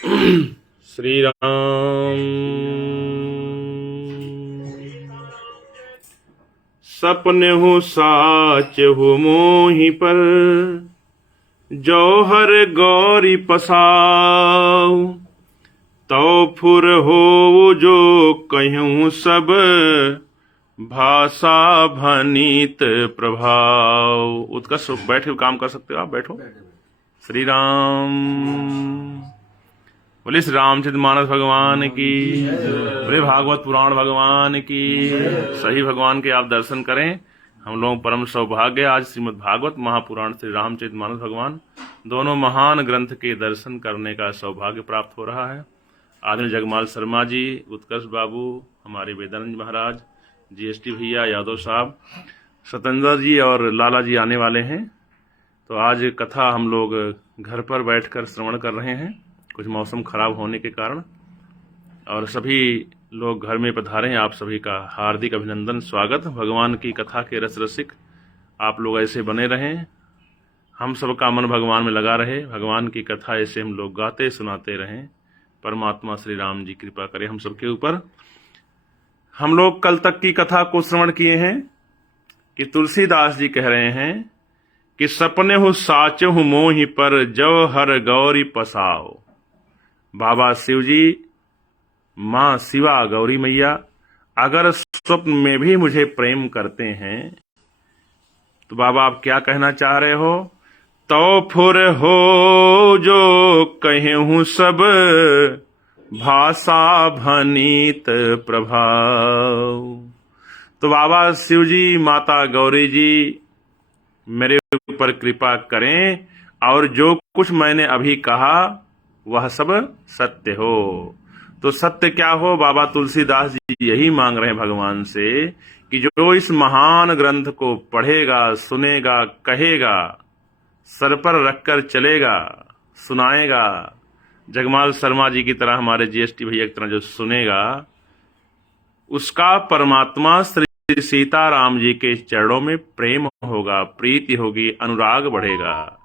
श्री राम। सपने हो साच हो मोहि पर, जौहर गौरी पसाऊ। तो फुर हो जो कहूँ सब, भाषा भनीत प्रभाव। उत्कर्ष बैठ के काम कर सकते हो आप, बैठो। श्री राम। बोले श्री रामचंद्र मानस भगवान की, बोले भागवत पुराण भगवान की। सही भगवान के आप दर्शन करें। हम लोग परम सौभाग्य आज श्रीमद् भागवत महापुराण श्री रामचरित मानस भगवान दोनों महान ग्रंथ के दर्शन करने का सौभाग्य प्राप्त हो रहा है। आदरणीय जगमाल शर्मा जी, उत्कर्ष बाबू, हमारे वेदानंद महाराज, जीएसटी भैया, यादव साहब, सतेंद्र जी और लाला जी आने वाले हैं। तो आज कथा हम लोग घर पर बैठकर श्रवण कर रहे हैं, कुछ मौसम खराब होने के कारण, और सभी लोग घर में पधारे हैं। आप सभी का हार्दिक अभिनंदन, स्वागत। भगवान की कथा के रस रसिक आप लोग ऐसे बने रहें, हम सबका मन भगवान में लगा रहे। भगवान की कथा ऐसे हम लोग गाते सुनाते रहें। परमात्मा श्री राम जी कृपा करें हम सबके ऊपर। हम लोग कल तक की कथा को श्रवण किए हैं कि तुलसीदास जी कह रहे हैं कि सपने हो साचहु मोहि पर, जव हर गौरी पसाओ। बाबा शिव जी, माँ शिवा गौरी मैया अगर स्वप्न में भी मुझे प्रेम करते हैं तो बाबा आप क्या कहना चाह रहे हो? तो फुर हो जो कहूँ सब, भाषा भनीत प्रभाव। तो बाबा शिव जी, माता गौरी जी मेरे ऊपर कृपा करें और जो कुछ मैंने अभी कहा वह सब सत्य हो। तो सत्य क्या हो? बाबा तुलसीदास जी यही मांग रहे हैं भगवान से कि जो इस महान ग्रंथ को पढ़ेगा, सुनेगा, कहेगा, सर पर रखकर चलेगा, सुनाएगा, जगमाल शर्मा जी की तरह, हमारे जीएसटी भैया की तरह जो सुनेगा, उसका परमात्मा श्री सीताराम जी के चरणों में प्रेम होगा, प्रीति होगी, अनुराग बढ़ेगा।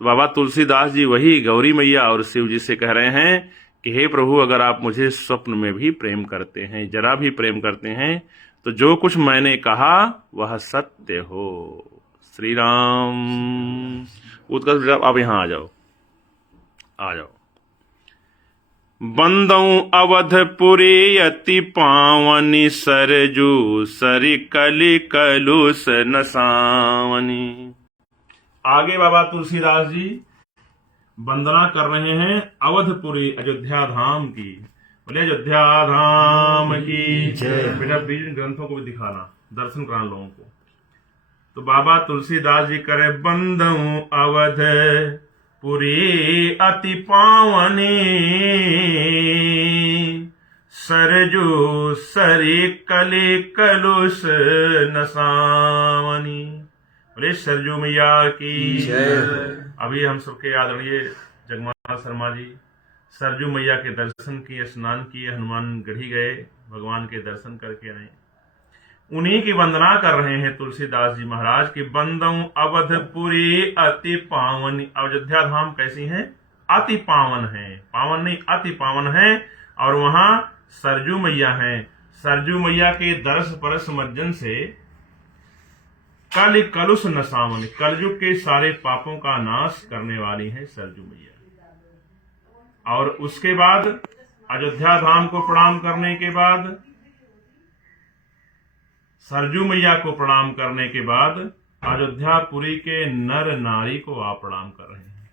तो बाबा तुलसीदास जी वही गौरी मैया और शिव जी से कह रहे हैं कि हे प्रभु, अगर आप मुझे स्वप्न में भी प्रेम करते हैं, जरा भी प्रेम करते हैं, तो जो कुछ मैंने कहा वह सत्य हो। श्री राम। उत्कर्ष आप यहां आ जाओ, आ जाओ। बंदऊ अवधपुरी अति पावनी, सरजू सरि कलि कलुष नसावनी। आगे बाबा तुलसीदास जी वंदना कर रहे हैं अवधपुरी अयोध्या धाम की। बोले अयोध्या धाम की जय। बेटा बीज ग्रंथों को भी दिखाना, दर्शन कराना लोगों को। तो बाबा तुलसीदास जी करे बंदऊ अवध पुरी अति पावनी, सरजू सरि कलि कलुष नसावनी। बोले सरजू मैया की जय। अभी हम सबके आदरणीय जगमाल शर्मा जी सरजू मैया के दर्शन किए, स्नान किए, हनुमान गढ़ी गए, भगवान के दर्शन करके आए। उन्हीं की वंदना कर रहे हैं तुलसीदास जी महाराज की बंदऊ अवधपुरी अति पावन। अयोध्या धाम कैसी है? अति पावन है, पावन नहीं अति पावन है। और वहां सरजू मैया है। सरजू मैया के दर्श परस मज्जन से कलि कलुष नसावन, कलयुग के सारे पापों का नाश करने वाली है सरजू मैया। और उसके बाद अयोध्या धाम को प्रणाम करने के बाद, सरजू मैया को प्रणाम करने के बाद अयोध्यापुरी के नर नारी को आप प्रणाम कर रहे हैं।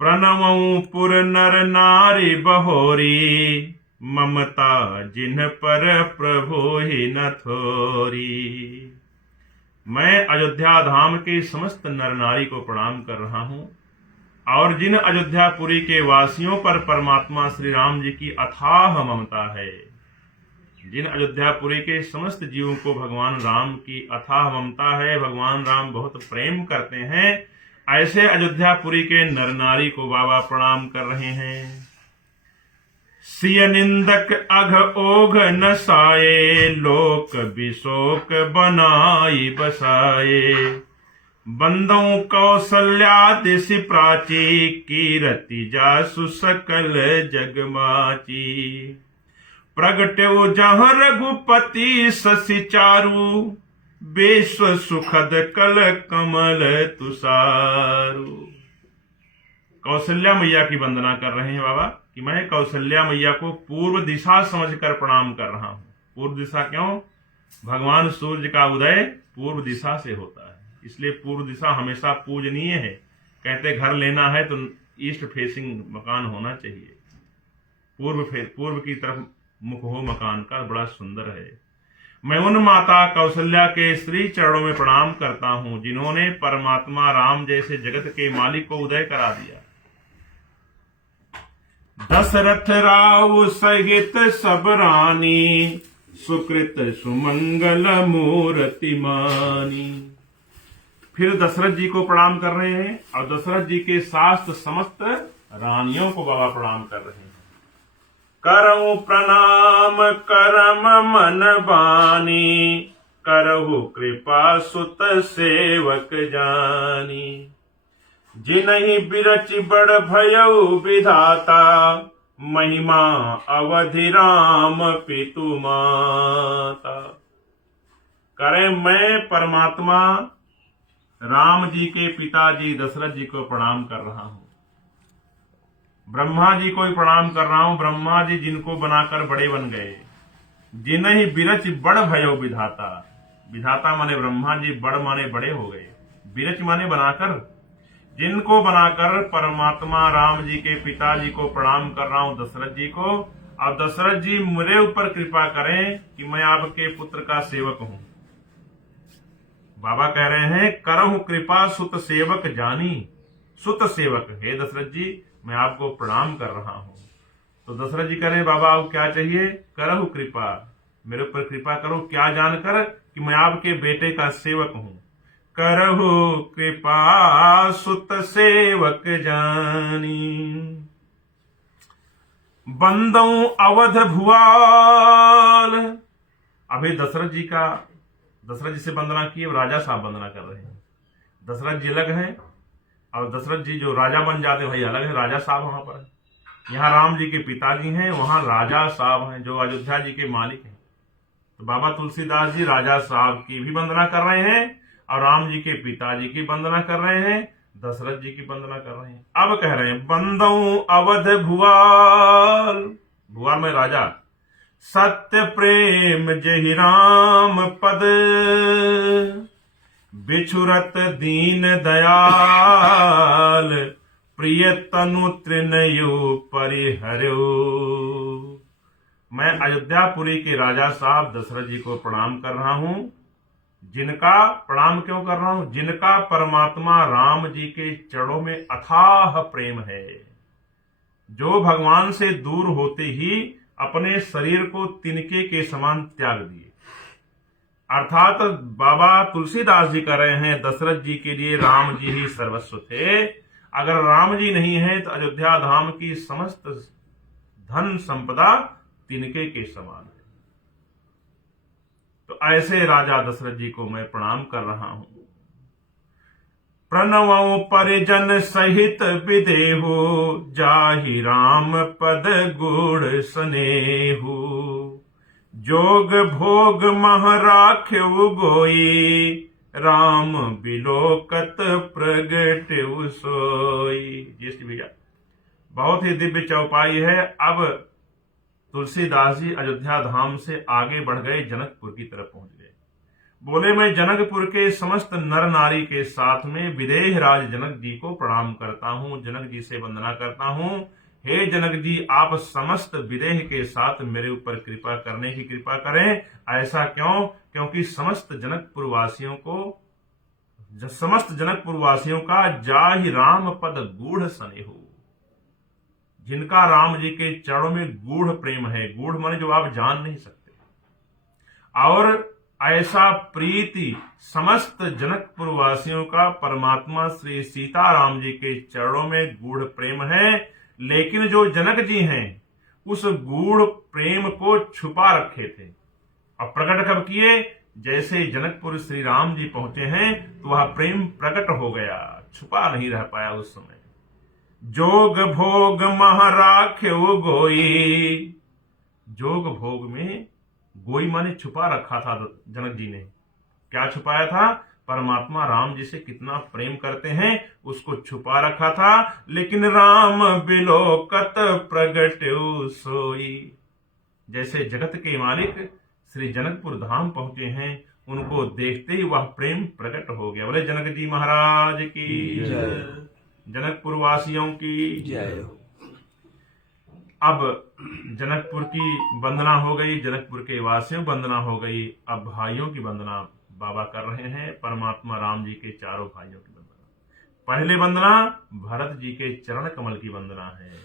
प्रणवऊ पुर नर नारी बहोरी, ममता जिन्ह पर प्रभु ही न थोरी। मैं अयोध्या धाम के समस्त नर नारी को प्रणाम कर रहा हूं और जिन अयोध्यापुरी के वासियों पर परमात्मा श्री राम जी की अथाह ममता है, जिन अयोध्यापुरी के समस्त जीवों को भगवान राम की अथाह ममता है, भगवान राम बहुत प्रेम करते हैं, ऐसे अयोध्यापुरी के नर नारी को बाबा प्रणाम कर रहे हैं। सिय निंदक अघ ओघ नसाए, लोक विशोक बनाई बसाए। बंदों कौशल्या दिश प्राची, कीरति जासु सकल जगमाची। प्रगट्यो जहाँ रघुपति शशि चारु, विश्व सुखद कल कमल तुषारु। कौशल्या मैया की वंदना कर रहे हैं बाबा कि मैं कौशल्या मैया को पूर्व दिशा समझकर प्रणाम कर रहा हूं। पूर्व दिशा क्यों? भगवान सूर्य का उदय पूर्व दिशा से होता है, इसलिए पूर्व दिशा हमेशा पूजनीय है। कहते घर लेना है तो ईस्ट फेसिंग मकान होना चाहिए, पूर्व की तरफ मुख हो मकान का, बड़ा सुंदर है। मैं उन माता कौशल्या के श्री चरणों में प्रणाम करता हूं जिन्होंने परमात्मा राम जैसे जगत के मालिक को उदय करा दिया। दशरथ राव सहित सब रानी, सुकृत सुमंगल मूर्ति मानी। फिर दशरथ जी को प्रणाम कर रहे हैं और दशरथ जी के शास्त्र समस्त रानियों को बाबा प्रणाम कर रहे हैं। करहु प्रणाम करम मन बानी, करहु कृपा सुत सेवक जानी। जिनहि बिरच बड़ भयउ विधाता, महिमा अवधि राम पितु माता। करे मैं परमात्मा राम जी के पिताजी दशरथ जी को प्रणाम कर रहा हूं। ब्रह्मा जी को ही प्रणाम कर रहा हूं। ब्रह्मा जी जिनको बनाकर बड़े बन गए। जिन्हि बिरच बड़ भयउ विधाता, विधाता माने ब्रह्मा जी, बड़ माने बड़े हो गए, बिरच माने बनाकर, जिनको बनाकर परमात्मा राम जी के पिताजी को प्रणाम कर रहा हूं, दशरथ जी को। अब दशरथ जी मेरे ऊपर कृपा करें कि मैं आपके पुत्र का सेवक हूं। बाबा कह रहे हैं करहु कृपा सुत सेवक जानी। सुत सेवक, हे दशरथ जी मैं आपको प्रणाम कर रहा हूं। तो दशरथ जी कह रहे हैं बाबा अब क्या चाहिए? करहु कृपा, मेरे ऊपर कृपा करो। क्या जानकर? कि मैं आपके बेटे का सेवक हूं। करहु कृपा सुत सेवक जानी, बंदऊ अवध भुआल। अभी दशरथ जी से वंदना की, राजा साहब वंदना कर रहे हैं। दशरथ जी अलग हैं और दशरथ जी जो राजा बन जाते भाई अलग है। राजा साहब वहां पर है। यहाँ राम जी के पिताजी हैं, वहां राजा साहब हैं जो अयोध्या जी के मालिक हैं। तो बाबा तुलसीदास जी राजा साहब की भी वंदना कर रहे हैं और राम जी के पिताजी की वंदना कर रहे हैं, दशरथ जी की वंदना कर रहे हैं। अब कह रहे हैं बंदऊ अवध भुआल, भुआल में राजा। सत्य प्रेम जहि राम पद, बिछुरत दीन दयाल। प्रिय तनु तृणयु परिहर्यो। मैं अयोध्यापुरी के राजा साहब दशरथ जी को प्रणाम कर रहा हूं। जिनका प्रणाम क्यों कर रहा हूं? जिनका परमात्मा राम जी के चरणों में अथाह प्रेम है, जो भगवान से दूर होते ही अपने शरीर को तिनके के समान त्याग दिए। अर्थात बाबा तुलसीदास जी कह रहे हैं दशरथ जी के लिए राम जी ही सर्वस्व थे। अगर राम जी नहीं है तो अयोध्या धाम की समस्त धन संपदा तिनके के समान है। तो ऐसे राजा दशरथ जी को मैं प्रणाम कर रहा हूं। प्रणवों परिजन सहित विदेहु, जाहि राम पद गुण स्नेहु। जोग भोग मह राख्यु गोई, राम बिलोकत प्रगट्यु सोई। जिस भैया बहुत ही दिव्य चौपाई है। अब तुलसीदास जी अयोध्या धाम से आगे बढ़ गए, जनकपुर की तरफ पहुंच गए। बोले मैं जनकपुर के समस्त नर नारी के साथ में विदेह राज जनक जी को प्रणाम करता हूं, जनक जी से वंदना करता हूं। हे जनक जी आप समस्त विदेह के साथ मेरे ऊपर कृपा करने की कृपा करें। ऐसा क्यों? क्योंकि समस्त जनकपुर वासियों का जाहि राम पद गूढ़ स्नेहु, जिनका राम जी के चरणों में गूढ़ प्रेम है। गूढ़ माने जो आप जान नहीं सकते। और ऐसा प्रीति समस्त जनकपुर वासियों का परमात्मा श्री सीताराम जी के चरणों में गूढ़ प्रेम है। लेकिन जो जनक जी हैं उस गूढ़ प्रेम को छुपा रखे थे और प्रकट कब किए? जैसे जनकपुर श्री राम जी पहुंचे हैं तो वह प्रेम प्रकट हो गया, छुपा नहीं रह पाया उस समय। जोग भोग महाराख्यो गोई, जोग भोग में गोई माने छुपा रखा था जनक जी ने। क्या छुपाया था? परमात्मा राम जी से कितना प्रेम करते हैं उसको छुपा रखा था। लेकिन राम बिलोकत प्रगट्यो सोई, जैसे जगत के मालिक श्री जनकपुर धाम पहुंचे हैं, उनको देखते ही वह प्रेम प्रकट हो गया। बोले जनक जी महाराज की जय, जनकपुर वासियों की जय। अब जनकपुर की वंदना हो गई, जनकपुर के वासियों की वंदना हो गई। अब भाइयों की वंदना बाबा कर रहे हैं, परमात्मा राम जी के चारों भाइयों की वंदना। पहले वंदना भरत जी के चरण कमल की वंदना है।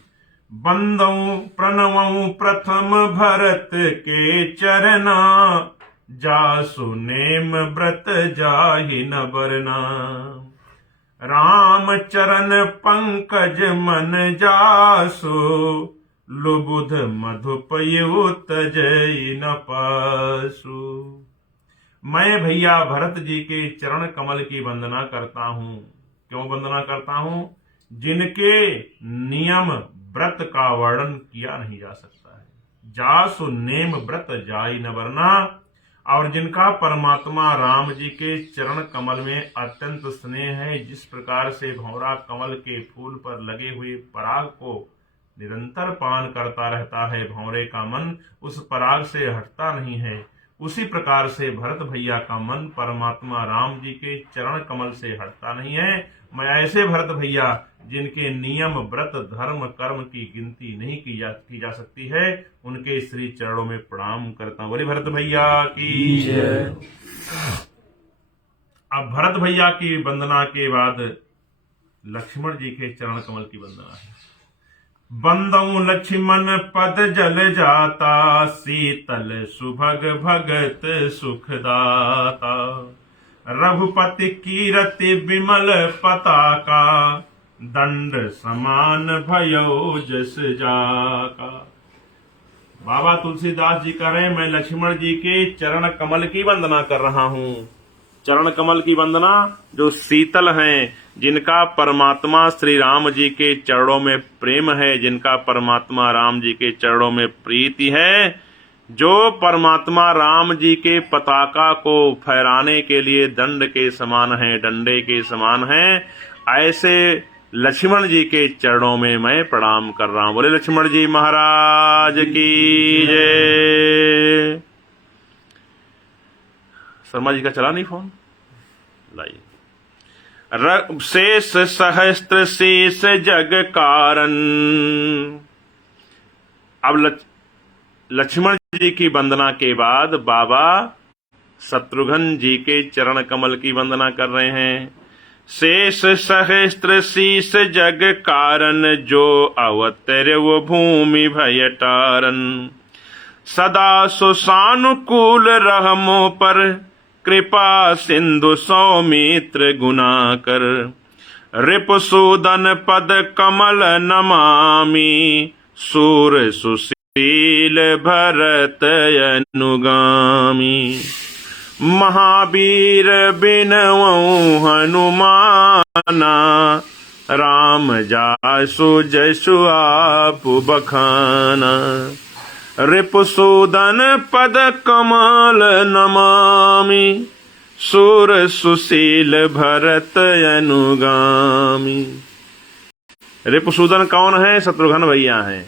बंदौ प्रणवौ प्रथम भरत के चरना, जासु नेम व्रत जाहि न बरना। राम चरण पंकज मन जासु, लुबुध मधुपयु तजई न पासु। मैं भैया भरत जी के चरण कमल की वंदना करता हूं। क्यों वंदना करता हूं? जिनके नियम व्रत का वर्णन किया नहीं जा सकता है। जासु नेम व्रत जाई न वरना, और जिनका परमात्मा राम जी के चरण कमल में अत्यंत स्नेह है। जिस प्रकार से भंवरा कमल के फूल पर लगे हुए पराग को निरंतर पान करता रहता है, भंवरे का मन उस पराग से हटता नहीं है, उसी प्रकार से भरत भैया का मन परमात्मा राम जी के चरण कमल से हटता नहीं है। मैं ऐसे भरत भैया जिनके नियम व्रत धर्म कर्म की गिनती नहीं की जा सकती है, उनके श्री चरणों में प्रणाम करता हूं। बोले भरत भैया की जय। अब भरत भैया की वंदना के बाद लक्ष्मण जी के चरण कमल की वंदना है। बंदौ लक्ष्मण पद जल जाता, शीतल सुभग भगत सुखदाता। रघुपति कीरति विमल पताका, दंड समान भयो जस जाका। बाबा तुलसीदास जी कह रहे हैं, मैं लक्ष्मण जी के चरण कमल की वंदना कर रहा हूं। चरण कमल की वंदना जो शीतल हैं, जिनका परमात्मा श्री राम जी के चरणों में प्रेम है, जिनका परमात्मा राम जी के चरणों में प्रीति है, जो परमात्मा राम जी के पताका को फहराने के लिए दंड के समान है, डंडे के समान है, ऐसे लक्ष्मण जी के चरणों में मैं प्रणाम कर रहा हूं। बोले लक्ष्मण जी महाराज की जय। शर्मा जी का चला नहीं फोन, लाइए। शेष सहस्त्र शेष जग कारण। अब लक्ष्मण जी की वंदना के बाद बाबा शत्रुघ्न जी के चरण कमल की वंदना कर रहे हैं। शेष सहस्त्र शीस जग कारण, जो अवतर वो भूमि भय टारन। सदा सुसानुकूल रहमो पर, कृपा सिंधु सौमित्र गुना कर। रिपुसूदन पद कमल नमामि, सूर सुशील भरत अनुगामी। महावीर बिनवऊं हनुमाना, राम जासु जसु आप बखाना। रिपुसूदन पद कमल नमामि, सूर सुशील भरत अनुगामी। रिपुसूदन कौन है? शत्रुघ्न भैया हैं।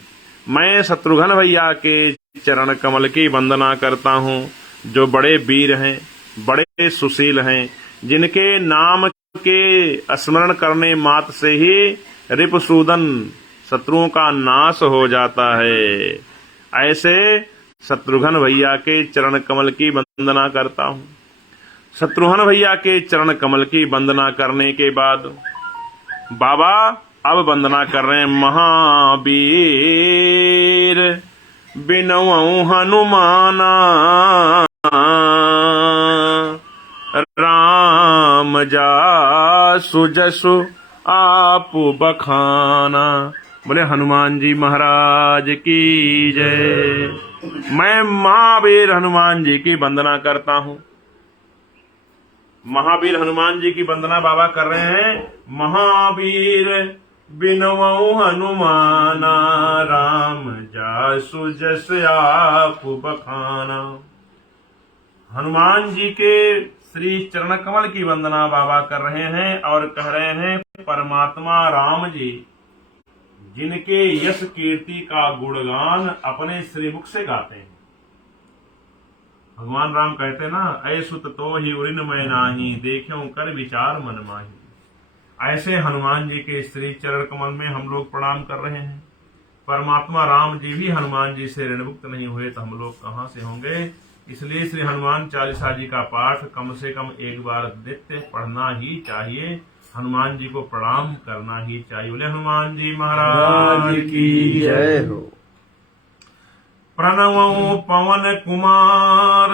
मैं शत्रुघ्न भैया के चरण कमल की वंदना करता हूँ, जो बड़े वीर हैं, बड़े सुशील हैं, जिनके नाम के स्मरण करने मात्र से ही रिपुसूदन शत्रुओं का नाश हो जाता है। ऐसे शत्रुघ्न भैया के चरण कमल की वंदना करता हूँ। शत्रुघ्न भैया के चरण कमल की वंदना करने के बाद बाबा अब वंदना कर रहे हैं। महावीर बिनवऊं हनुमाना, राम जासु जसु आप बखाना। बोले हनुमान जी महाराज की जय। मैं महावीर हनुमान जी की वंदना करता हूँ। महावीर हनुमान जी की वंदना बाबा कर रहे हैं। महावीर बिनवऊ हनुमाना, राम जासु जस आप बखाना। हनुमान जी के श्री चरण कमल की वंदना बाबा कर रहे हैं और कह रहे हैं परमात्मा राम जी जिनके यश कीर्ति का गुणगान अपने श्रीमुख से गाते हैं। भगवान राम कहते ना, ऐ सुत तो ही उरिन मैं नाही, देख्यों कर विचार मन माही। ऐसे हनुमान जी के श्री चरण कमल में हम लोग प्रणाम कर रहे हैं। परमात्मा राम जी भी हनुमान जी से ऋणमुक्त नहीं हुए तो हम लोग कहां से होंगे। इसलिए श्री हनुमान चालीसा जी का पाठ कम से कम एक बार नित्य पढ़ना ही चाहिए। हनुमान जी को प्रणाम करना ही चाहिए। बोले हनुमान जी महाराज की जय हो। प्रणवो पवन कुमार,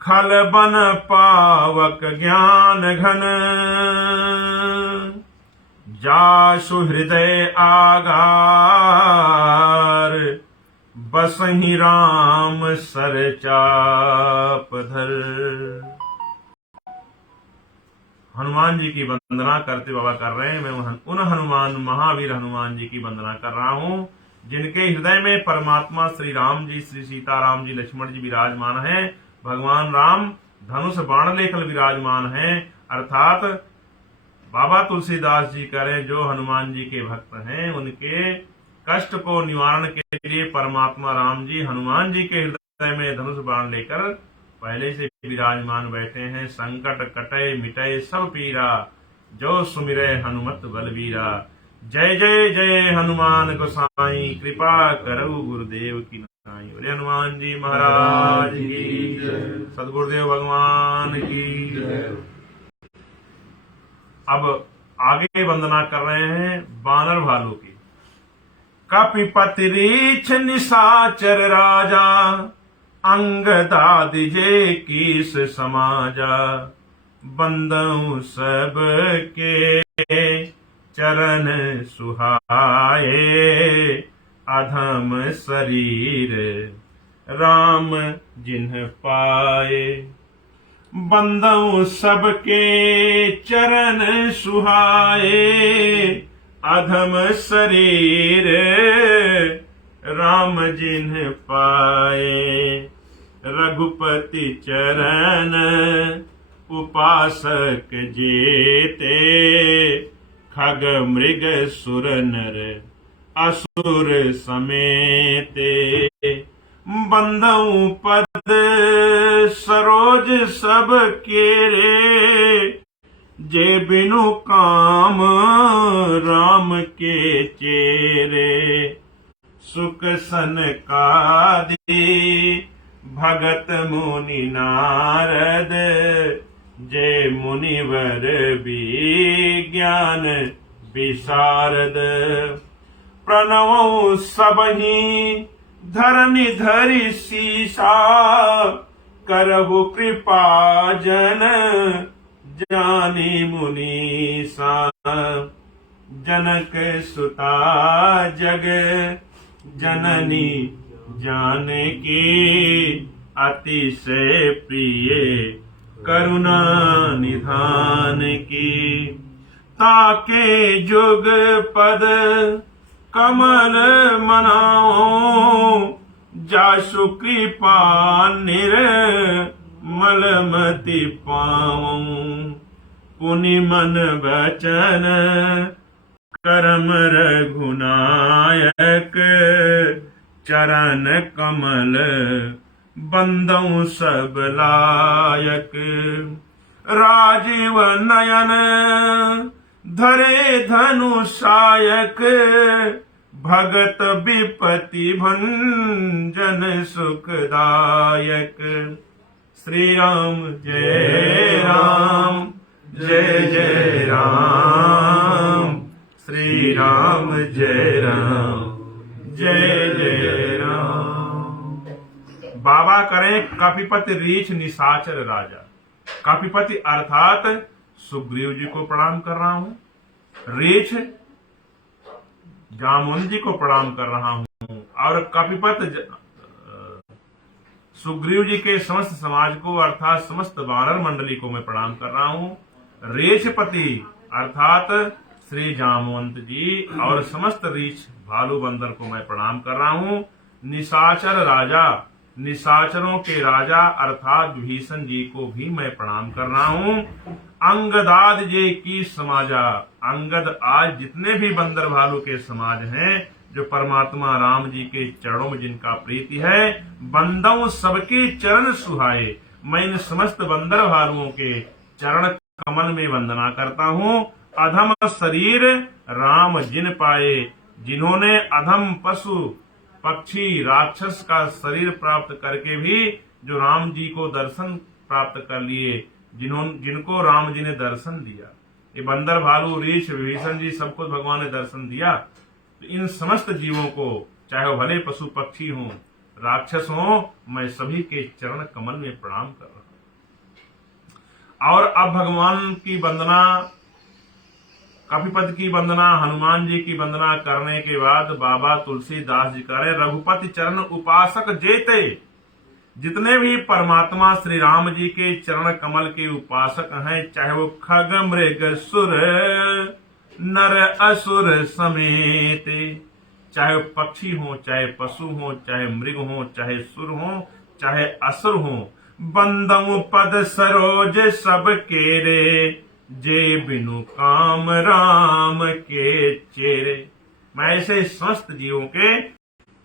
खल बन पावक ज्ञान घन, जासु हृदय आगार, बसहि राम सर चाप धर। हनुमान जी की वंदना करते बाबा कर रहे हैं। मैं उन हनुमान महावीर हनुमान जी की वंदना कर रहा हूं जिनके हृदय में परमात्मा श्री राम जी, श्री सीताराम जी, लक्ष्मण जी विराजमान हैं। भगवान राम धनुष बाण लेकर विराजमान हैं। अर्थात बाबा तुलसीदास जी करें जो हनुमान जी के भक्त हैं उनके कष्ट को निवारण के लिए परमात्मा राम जी हनुमान जी के हृदय में धनुष बाण लेकर पहले से विराजमान बैठे हैं। संकट कटे मिटे सब पीरा, जो सुमिरे हनुमत बलवीरा। जय जय जय हनुमान गोसाई, कृपा करऊ गुरुदेव की नाई। बोले हनुमान जी महाराज की, सदगुरुदेव भगवान की। अब आगे वंदना कर रहे हैं बानर भालू की। कपिपति रीछ निशाचर राजा, अंगदादि जे कीस समाजा। बंदऊ सब के चरण सुहाए, अधम शरीर राम जिन्ह पाए। बंदऊ सबके चरण सुहाए, अधम शरीर राम जिन्ह पाए। रघुपति चरण उपासक जेते, खग मृग सुर नर असुर समेते। बंदऊ पद सरोज सब केरे, जे बिनु काम राम के चेरे। सुख सनकादि भगत मुनि नारद, जय मुनिवर विज्ञान विशारद। प्रणवो सबहि धरनि धरि सीसा, करहु कृपा जन जानी मुनीसा। जनक सुता जग जननी जानकी, अतिशय प्रिय करुणा निधान की। ताके जुग पद कमल मनाओ, जासु कृपा निर्मल मति पाऊं। पुनि मन वचन करम रघुनायक, चरण कमल बंदऊ सब लायक। राजीव नयन धरे धनुषायक, भगत विपति भंजन सुखदायक। श्री राम जय राम, जय जय राम। श्री राम जय राम, जय जय राम। बाबा करें कपिपति रीछ निशाचर राजा। कपिपति अर्थात सुग्रीव जी को प्रणाम कर रहा हूं। रीछ जामुन जी को प्रणाम कर रहा हूं। और कपिपत सुग्रीव जी के समस्त समाज को अर्थात समस्त वानर मंडली को मैं प्रणाम कर रहा हूँ। रेछपति अर्थात श्री जामवंत जी और समस्त रीछ भालू बंदर को मैं प्रणाम कर रहा हूँ। निशाचर राजा, निशाचरों के राजा अर्थात विभीषण जी को भी मैं प्रणाम कर रहा हूँ। अंगदाद जी की समाजा, अंगद आज जितने भी बंदर भालू के समाज हैं जो परमात्मा राम जी के चरणों में जिनका प्रीति है, बंदों सबके चरण सुहाए। मैं इन समस्त बंदर भालुओं के चरण कमल में वंदना करता हूँ। अधम शरीर राम जिन पाए, जिन्होंने अधम पशु पक्षी राक्षस का शरीर प्राप्त करके भी जो राम जी को दर्शन प्राप्त कर लिए, जिनको राम जी ने दर्शन दिया, ये बंदर भालू रीछ विभीषण जी सबको भगवान ने दर्शन दिया। तो इन समस्त जीवों को, चाहे वो भले पशु पक्षी हों राक्षस हों, मैं सभी के चरण कमल में प्रणाम कर रहा हूं। और अब भगवान की वंदना, कपिपति की वंदना, हनुमान जी की वंदना करने के बाद बाबा तुलसीदास जी कह रहे, रघुपति चरण उपासक जेते, जितने भी परमात्मा श्री राम जी के चरण कमल के उपासक हैं, चाहे वो खग मृग सुर नर असुर समेत, चाहे पक्षी हो, चाहे पशु हो, चाहे मृग हो, चाहे सुर हो, चाहे असुर हो, बंदऊ पद सरोज सब केरे, जे बिनु काम राम के चेरे। मैं ऐसे समस्त जीवों के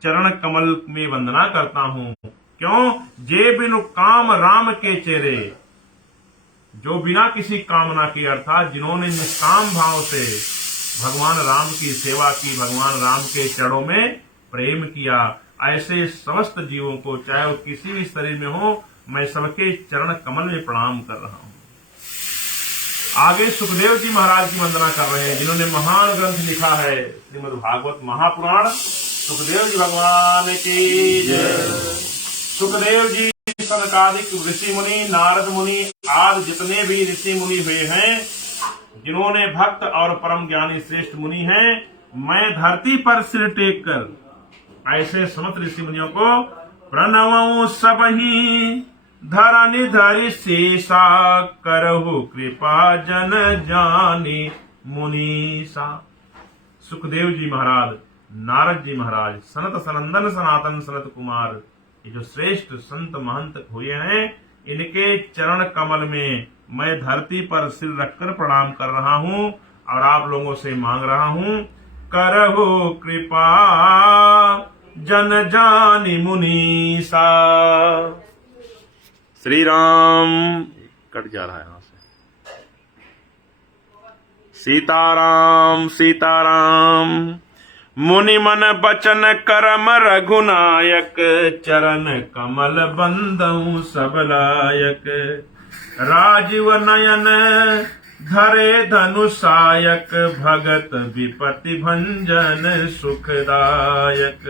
चरण कमल में वंदना करता हूँ। क्यों? जे बिनु काम राम के चेरे, जो बिना किसी कामना के अर्थात जिन्होंने निष्काम भाव से भगवान राम की सेवा की, भगवान राम के चरणों में प्रेम किया, ऐसे समस्त जीवों को चाहे वो किसी भी शरीर में हो, मैं सबके चरण कमल में प्रणाम कर रहा हूँ। आगे सुखदेव जी महाराज की वंदना कर रहे हैं, जिन्होंने महान ग्रंथ लिखा है श्रीमद् भागवत महापुराण। सुखदेव जी भगवान की जय। सुखदेव जी, सनकादिक ऋषि मुनि, नारद मुनि आदि जितने भी ऋषि मुनि हुए हैं, जिन्होंने भक्त और परम ज्ञानी श्रेष्ठ मुनि हैं, मैं धरती पर सिर टेक कर ऐसे समस्त ऋषि मुनियों को प्रणवऊं सबही, धरनि धरि शेषा, करहु कृपा जन जानी मुनीसा। सुखदेव जी महाराज, नारद जी महाराज, सनत सनंदन सनातन सनत कुमार, ये जो श्रेष्ठ संत महंत हुए हैं, इनके चरण कमल में मैं धरती पर सिर रखकर प्रणाम कर रहा हूँ और आप लोगों से मांग रहा हूँ, करहु कृपा जन जानी मुनीसा। श्री राम, कट जा रहा है यहां से। सीताराम सीताराम, मुनि मन बचन करम रघुनायक, चरण कमल बंदऊ सब लायक, राजीव नयन धरे धनुषायक, भगत विपति भंजन सुखदायक।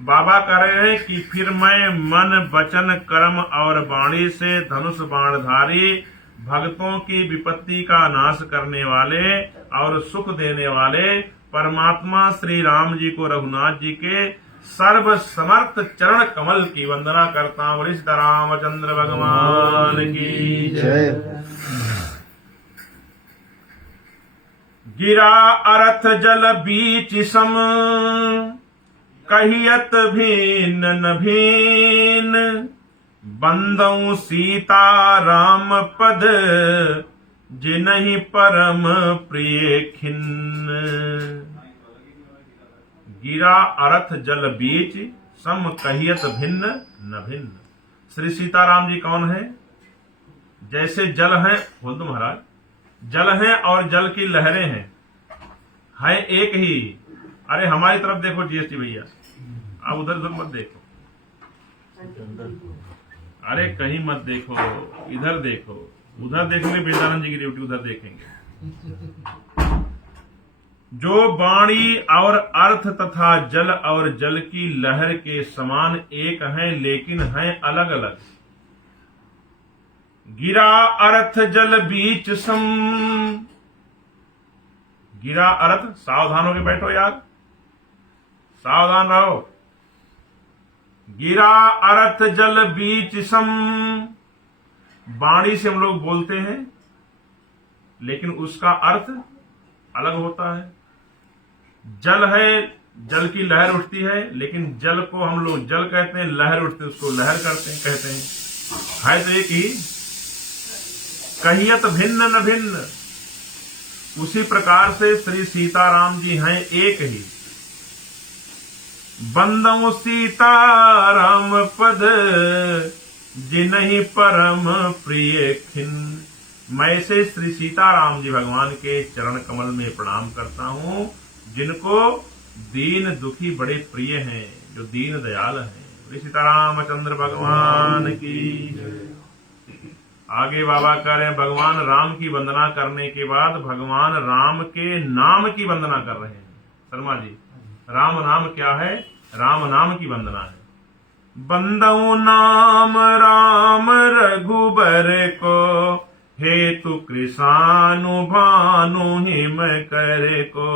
बाबा कह रहे हैं कि फिर मैं मन वचन कर्म और वाणी से धनुष बाणधारी, भक्तों की विपत्ति का नाश करने वाले और सुख देने वाले परमात्मा श्री राम जी को, रघुनाथ जी के सर्व समर्थ चरण कमल की वंदना करता हूँ। रामचंद्र भगवान की जय। गिरा अरथ जल बीच सम, कहियत भिन्न न भिन्न, बंदऊ सीता राम पद, जिनहि परम प्रिय खिन्न। गिरा अरथ जल बीच सम, कहियत भिन्न न भिन्न। श्री सीताराम जी कौन है? जैसे जल है, बोल दो महाराज, जल है और जल की लहरें हैं, है एक ही। अरे हमारी तरफ देखो जीएसटी भैया, अब उधर उधर मत देखो, अरे कहीं मत देखो, इधर देखो। उधर देखने वृंदावन जी की ड्यूटी, उधर देखेंगे। जो वाणी और अर्थ तथा जल और जल की लहर के समान एक हैं, लेकिन हैं अलग अलग। गिरा अर्थ जल बीच सम, गिरा अर्थ, सावधान होके बैठो यार, सावधान रहो। गिरा अर्थ जल बीच सम। वाणी से हम लोग बोलते हैं लेकिन उसका अर्थ अलग होता है। जल है, जल की लहर उठती है, लेकिन जल को हम लोग जल कहते हैं, लहर उठती है उसको लहर कहते हैं। है तो एक ही, कहियत भिन्न न भिन्न। उसी प्रकार से श्री सीताराम जी हैं एक ही। बंदौ सीताराम पद जिन्हि परम प्रिय खिन। मैं से श्री सीताराम जी भगवान के चरण कमल में प्रणाम करता हूँ, जिनको दीन दुखी बड़े प्रिय हैं, जो दीन दयाल हैं। श्री सीतारामचंद्र भगवान की। आगे बाबा कह रहे हैं, भगवान राम की वंदना करने के बाद भगवान राम के नाम की वंदना कर रहे हैं। शर्मा जी, राम नाम क्या है? राम नाम की वंदना है। बंदौ नाम राम रघुबर को, हेतु कृषानु भानु हिम कर को।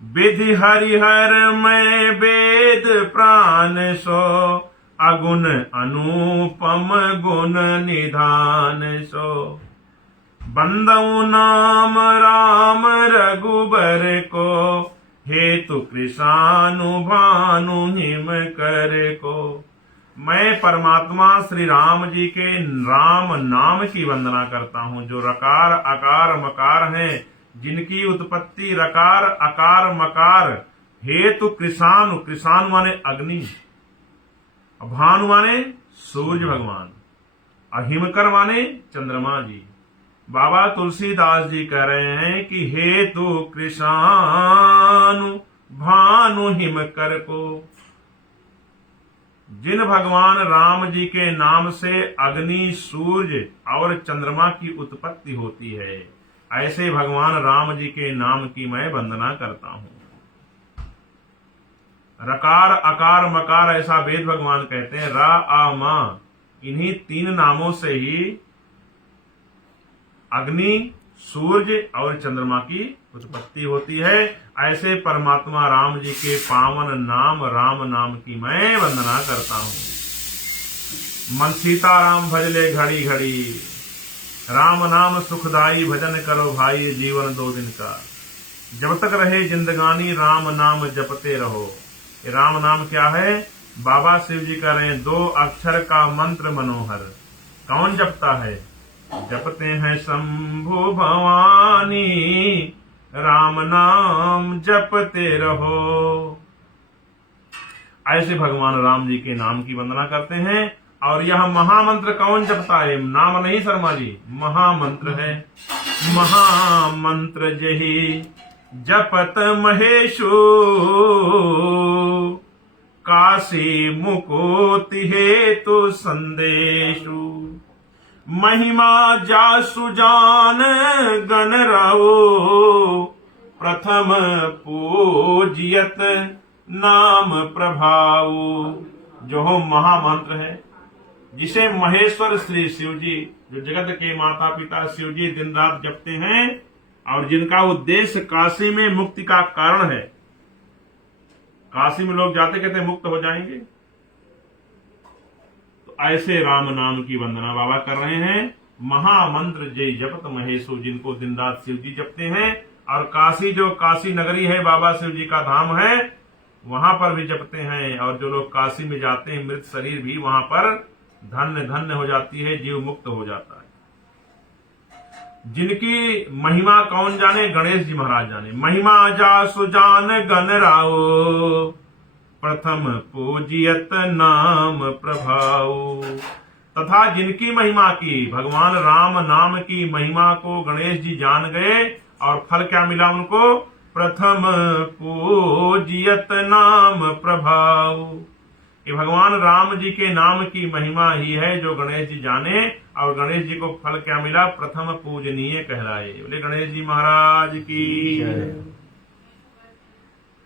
विधि हरिहर में वेद प्राण सो, अगुण अनुपम गुण निधान सो। बंदौ नाम राम रघुबर को, हेतु कृषानु भानु हिम कर को। मैं परमात्मा श्री राम जी के राम नाम की वंदना करता हूँ, जो रकार अकार मकार हैं, जिनकी उत्पत्ति रकार अकार मकार। हेतु कृषानु, कृषानु माने अग्नि, भानु माने सूर्य भगवान, अहिमकर माने चंद्रमा जी। बाबा तुलसीदास जी कह रहे हैं कि हेतु कृषानु भानु हिमकर को। जिन भगवान राम जी के नाम से अग्नि, सूर्य और चंद्रमा की उत्पत्ति होती है, ऐसे भगवान राम जी के नाम की मैं वंदना करता हूं। रकार अकार मकार ऐसा वेद भगवान कहते हैं। रा आ मा, इन्हीं तीन नामों से ही अग्नि, सूर्य और चंद्रमा की उत्पत्ति होती है। ऐसे परमात्मा राम जी के पावन नाम राम नाम की मैं वंदना करता हूं। मन सीताराम भजले घड़ी घड़ी, राम नाम सुखदाई भजन करो भाई जीवन 2 दिन का। जब तक रहे जिंदगानी राम नाम जपते रहो। ये राम नाम क्या है? बाबा शिव जी कह रहे हैं 2 अक्षर का मंत्र मनोहर। कौन जपता है? जपते हैं शंभु भवानी, राम नाम जपते रहो। ऐसे भगवान राम जी के नाम की वंदना करते हैं। और यह महामंत्र कौन जपता है? नाम नहीं शर्मा जी, महामंत्र है। महामंत्र जही जपत महेशु, काशी मुकोति हेतु संदेशु। महिमा जासु जान गण रहो, प्रथम पूजियत नाम प्रभाव। जो हो महामंत्र है, जिसे महेश्वर श्री शिव जी, जो जगत के माता पिता शिव जी दिन रात जपते हैं, और जिनका उद्देश्य काशी में मुक्ति का कारण है। काशी में लोग जाते कहते मुक्त हो जाएंगे, तो ऐसे राम नाम की वंदना बाबा कर रहे हैं। महामंत्र जय जपत महेशु, जिनको दिन रात शिव जी जपते हैं। और काशी, जो काशी नगरी है, बाबा शिव जी का धाम है, वहां पर भी जपते हैं। और जो लोग काशी में जाते हैं, मृत शरीर भी वहां पर धन्य धन्य हो जाती है, जीव मुक्त हो जाता है। जिनकी महिमा कौन जाने? गणेश जी महाराज जाने। महिमा जासु जान गण राओ, प्रथम पूजियत नाम प्रभाव। तथा जिनकी महिमा की, भगवान राम नाम की महिमा को गणेश जी जान गए, और फल क्या मिला उनको? प्रथम पूजियत नाम प्रभाव। ये भगवान राम जी के नाम की महिमा ही है जो गणेश जी जाने, और गणेश जी को फल क्या मिला? प्रथम पूजनीय कहलाए। बोले गणेश जी महाराज की।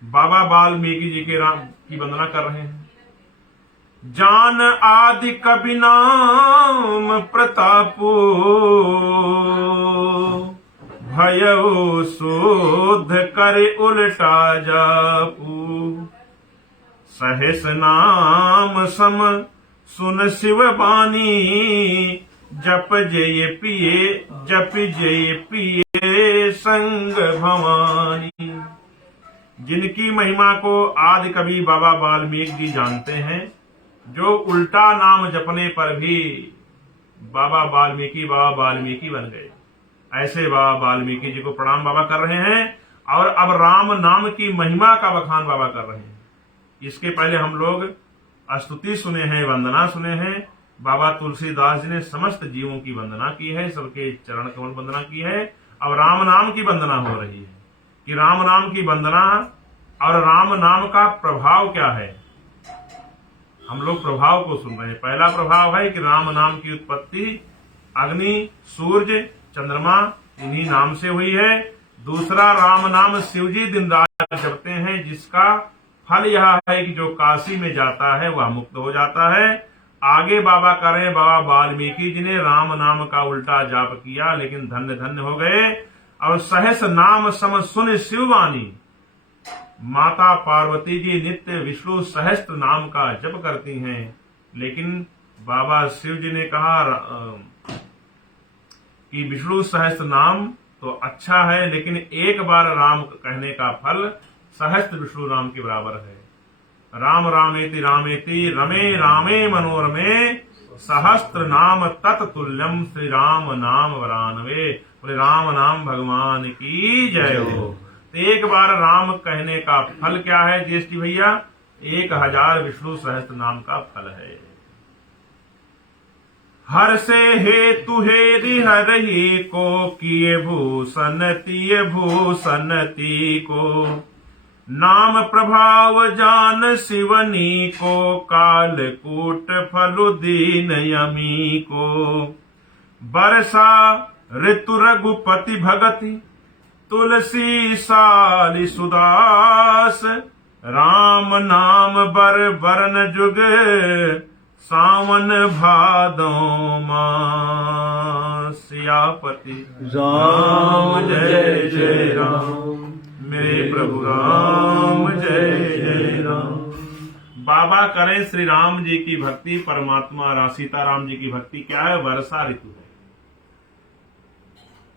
बाबा वाल्मीकि जी के राम की वंदना कर रहे हैं। जान आदि कबि नाम प्रतापो, भयउ शोध करे उल्टा जापू। सहस नाम सम सुन शिव बानी, जप जय पिए संग भवानी। जिनकी महिमा को आदि कवि बाबा वाल्मीकि जी जानते हैं, जो उल्टा नाम जपने पर भी बाबा वाल्मीकि बन गए, ऐसे बाबा वाल्मीकि जी को प्रणाम बाबा कर रहे हैं। और अब राम नाम की महिमा का बखान बाबा कर रहे हैं। इसके पहले हम लोग स्तुति सुने हैं, वंदना सुने हैं। बाबा तुलसीदास जी ने समस्त जीवों की वंदना की है, सबके चरण कमल वंदना की है। अब राम नाम की वंदना हो रही है कि राम नाम की वंदना और राम नाम का प्रभाव क्या है। हम लोग प्रभाव को सुन रहे हैं। पहला प्रभाव है कि राम नाम की उत्पत्ति अग्नि, सूर्य, चंद्रमा इन्हीं नाम से हुई है। दूसरा, राम नाम शिवजी दिन रात जपते हैं, जिसका फल यह है कि जो काशी में जाता है वह मुक्त हो जाता है। आगे बाबा करें, बाबा वाल्मीकि जी ने राम नाम का उल्टा जाप किया, लेकिन धन्य धन्य हो गए। और सहस नाम सम सुन शिववाणी, माता पार्वती जी नित्य विष्णु सहस्त्र नाम का जप करती हैं, लेकिन बाबा शिव जी ने कहा कि विष्णु सहस्त्र नाम तो अच्छा है, लेकिन एक बार राम कहने का फल सहस्त्र विष्णु नाम के बराबर है। राम रामेति रमे रामे मनोरमे, सहस्त्र नाम तत्तुल्यम श्री राम नाम वरानवे। बोले राम नाम भगवान की जय हो। तो एक बार राम कहने का फल क्या है ज्येष्ठी भैया? 1000 विष्णु सहस्त्र नाम का फल है। हर से हेतु हेरि हरहि को, किए भूषणती को। नाम प्रभाव जान शिवनी को, कालकूट फलु दीन यमी को। बरसा ऋतु रघुपति भगति, तुलसी साली सुदास। राम नाम बर बरन जुग, सावन भादो मास। सियापति राम जय जय राम, मेरे प्रभु राम जय जय राम। बाबा करें श्री राम जी की भक्ति, परमात्मा सीताराम जी की भक्ति क्या है? वर्षा ऋतु है।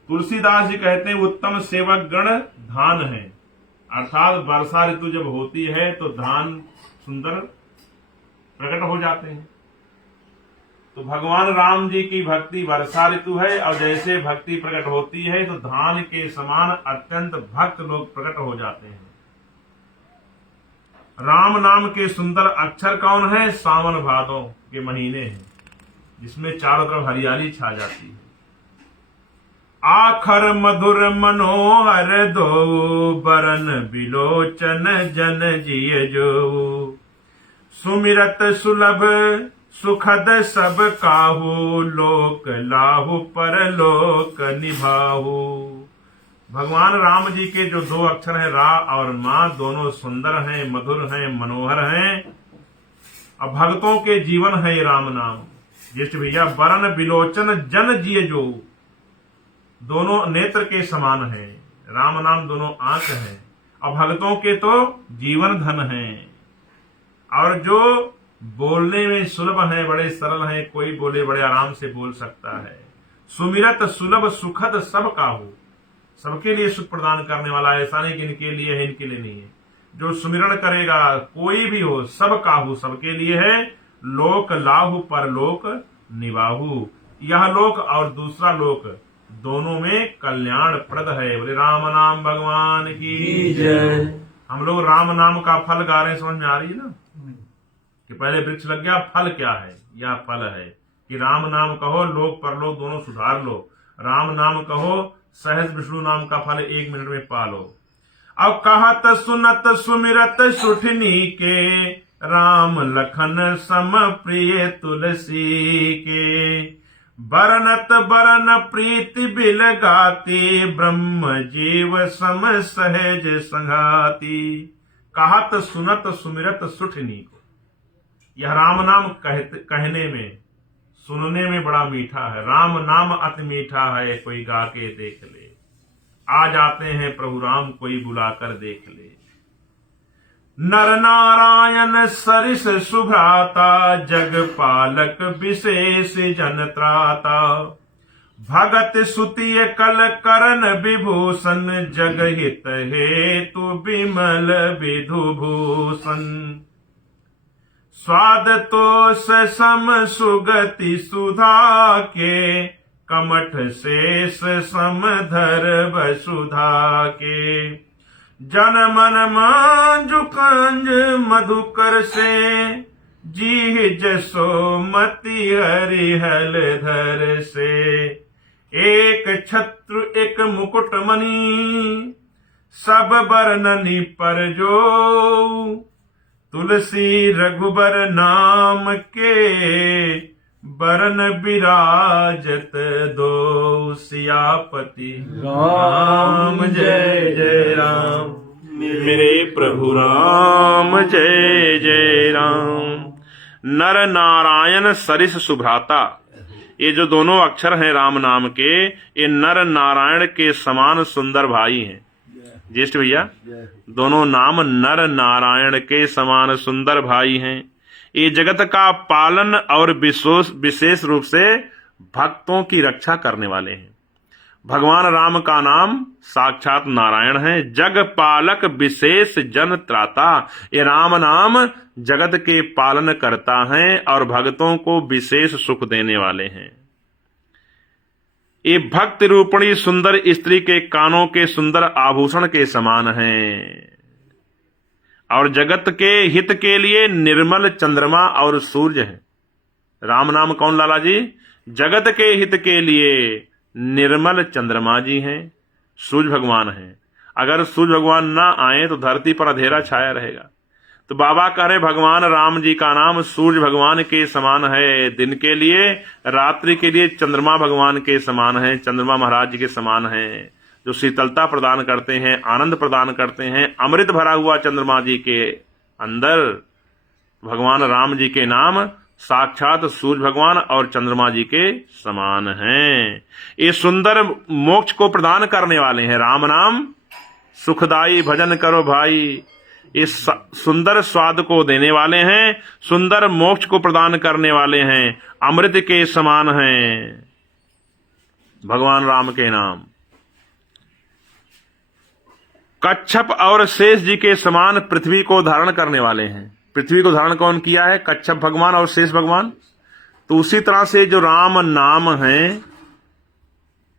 तुलसीदास जी कहते हैं उत्तम सेवक गण धान है, अर्थात वर्षा ऋतु जब होती है तो धान सुंदर प्रकट हो जाते हैं। तो भगवान राम जी की भक्ति वर्षा ऋतु है, और जैसे भक्ति प्रकट होती है तो धान के समान अत्यंत भक्त लोग प्रकट हो जाते हैं। राम नाम के सुंदर अक्षर कौन है? सावन भादों के महीने हैं, जिसमें चारों तरफ हरियाली छा जाती है। आखर मधुर मनोहर दो, बरन बिलोचन जन जिय जो। सुमिरत सुलभ सुखद सब काहू, लोक लाहु परलोक निभाहु। भगवान राम जी के जो 2 अक्षर हैं रा और मां, दोनों सुंदर हैं, मधुर हैं, मनोहर हैं, और भक्तों के जीवन है ये राम नाम। जैसे भैया बरन बिलोचन जन जिय जो, दोनों नेत्र के समान है। राम नाम दोनों आंख है, और भक्तों के तो जीवन धन है। और जो बोलने में सुलभ है, बड़े सरल है, कोई बोले बड़े आराम से बोल सकता है। सुमिरत सुलभ सुखद सब काहू, सबके लिए सुख प्रदान करने वाला, ऐसा नहीं कि इनके लिए है इनके लिए नहीं है। जो सुमिरन करेगा कोई भी हो, सब काहू सबके लिए है। लोक लाहु परलोक निवाहु, यह लोक और दूसरा लोक दोनों में कल्याण प्रद है। बोले राम नाम भगवान की जय। हम लोग राम नाम का फल गा रहे हैं, समझ में आ रही है ना? कि पहले वृक्ष लग गया, फल क्या है? यह फल है कि राम नाम कहो, लोक परलोक दोनों सुधार लो। राम नाम कहो, सहज विष्णु नाम का फल 1 मिनट में पालो। अब कहत सुनत सुमिरत सुठनी के, राम लखन सम प्रिय तुलसी के। बरनत बरन प्रीति बिल गाती, ब्रह्म जीव सम सहज संघाती। कहत सुनत सुमिरत सुठनी को, यह राम नाम कहने में, सुनने में बड़ा मीठा है। राम नाम अति मीठा है, कोई गा के देख ले। आ जाते हैं प्रभु राम, कोई बुलाकर देख ले। नर नारायण सरिस सुभ्राता जग पालक विशेष जन त्राता भगत सुतिय कल करण विभूषण जग हित हेतु विमल विधुभूषण स्वाद तोष सम सुगति सुधा के कमठ शेष समधर वसुधा के जन मन मांजु कंज मधुकर से जी जसोमति हरिहल धर से एक छत्र एक मुकुट मणि सब बरननि पर जो तुलसी रघुबर नाम के बरन विराजत दो सियापति राम जय जय राम मेरे प्रभु राम जय जय राम। नर नारायण सरिस सुभ्राता, ये जो दोनों अक्षर हैं राम नाम के, ये नर नारायण के समान सुंदर भाई हैं। ज्येष्ठ भैया, दोनों नाम नर नारायण के समान सुंदर भाई हैं। ये जगत का पालन और विशेष रूप से भक्तों की रक्षा करने वाले हैं। भगवान राम का नाम साक्षात नारायण है। जग पालक विशेष जन त्राता, ये राम नाम जगत के पालन करता है और भक्तों को विशेष सुख देने वाले हैं। ये भक्त रूपणी सुंदर स्त्री के कानों के सुंदर आभूषण के समान हैं और जगत के हित के लिए निर्मल चंद्रमा और सूर्य है। राम नाम कौन लाला जी? जगत के हित के लिए निर्मल चंद्रमा जी हैं, सूर्य भगवान हैं। अगर सूर्य भगवान ना आए तो धरती पर अंधेरा छाया रहेगा। तो बाबा कह रहे भगवान राम जी का नाम सूर्य भगवान के समान है, दिन के लिए, रात्रि के लिए चंद्रमा भगवान के समान है, चंद्रमा महाराज जी के समान है, जो शीतलता प्रदान करते हैं, आनंद प्रदान करते हैं। अमृत भरा हुआ चंद्रमा जी के अंदर भगवान राम जी के नाम साक्षात सूर्य भगवान और चंद्रमा जी के समान हैं। ये सुंदर मोक्ष को प्रदान करने वाले हैं। राम नाम सुखदाई भजन करो भाई, इस सुंदर स्वाद को देने वाले हैं, सुंदर मोक्ष को प्रदान करने वाले हैं, अमृत के समान हैं भगवान राम के नाम। कच्छप और शेष जी के समान पृथ्वी को धारण करने वाले हैं। पृथ्वी को धारण कौन किया है? कच्छप भगवान और शेष भगवान। तो उसी तरह से जो राम नाम है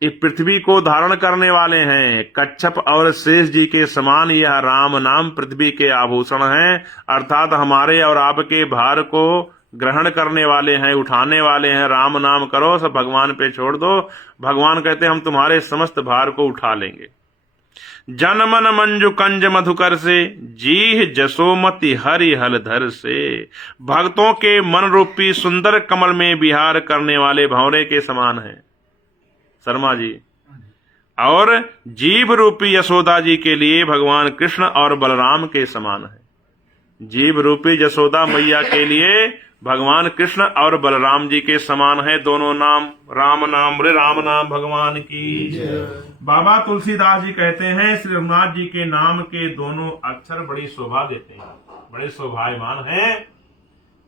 ये पृथ्वी को धारण करने वाले हैं। कच्छप और शेष जी के समान यह राम नाम पृथ्वी के आभूषण हैं, अर्थात हमारे और आपके भार को ग्रहण करने वाले हैं, उठाने वाले हैं। राम नाम करो, सब भगवान पे छोड़ दो। भगवान कहते हैं हम तुम्हारे समस्त भार को उठा लेंगे। जन मन मंजु कंज मधुकर से जीह जसोमति हरि हल धर से, भक्तों के मन रूपी सुंदर कमल में विहार करने वाले भंवरे के समान है शर्मा जी। और जीभ रूपी यशोदा जी के लिए भगवान कृष्ण और बलराम के समान है। जीभ रूपी यशोदा मैया के लिए भगवान कृष्ण और बलराम जी के समान है। दोनों नाम राम नाम, रे राम नाम भगवान की। बाबा तुलसीदास जी कहते हैं श्री रघुनाथ जी के नाम के दोनों अक्षर बड़ी शोभा देते हैं, बड़े शोभायमान हैं,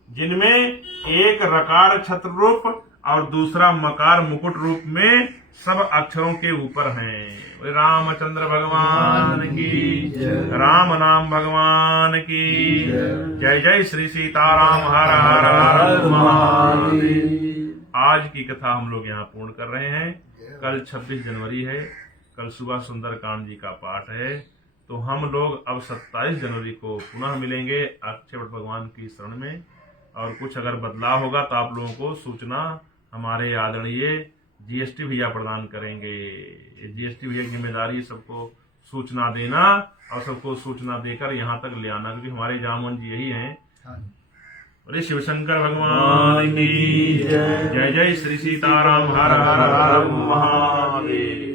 जिनमें एक रकार छत्र रूप और दूसरा मकार मुकुट रूप में सब अक्षरों के ऊपर हैं। रामचंद्र भगवान की, राम नाम भगवान की जय। जय श्री सीताराम, हर हर हर महादेव। आज की कथा हम लोग यहाँ पूर्ण कर रहे हैं। कल 26 जनवरी है, कल सुबह सुंदरकांड जी का पाठ है। तो हम लोग अब 27 जनवरी को पुनः मिलेंगे अक्षयवट भगवान की शरण में। और कुछ अगर बदलाव होगा तो आप लोगों को सूचना हमारे आदरणीय जीएसटी भैया प्रदान करेंगे। जीएसटी भैया की जिम्मेदारी सबको सूचना देना और सबको सूचना देकर यहाँ तक ले आना, क्योंकि हमारे जामोन जी यही हैं। अरे शिवशंकर भगवान की जय। जय श्री सीताराम, हर हर हर महादेव।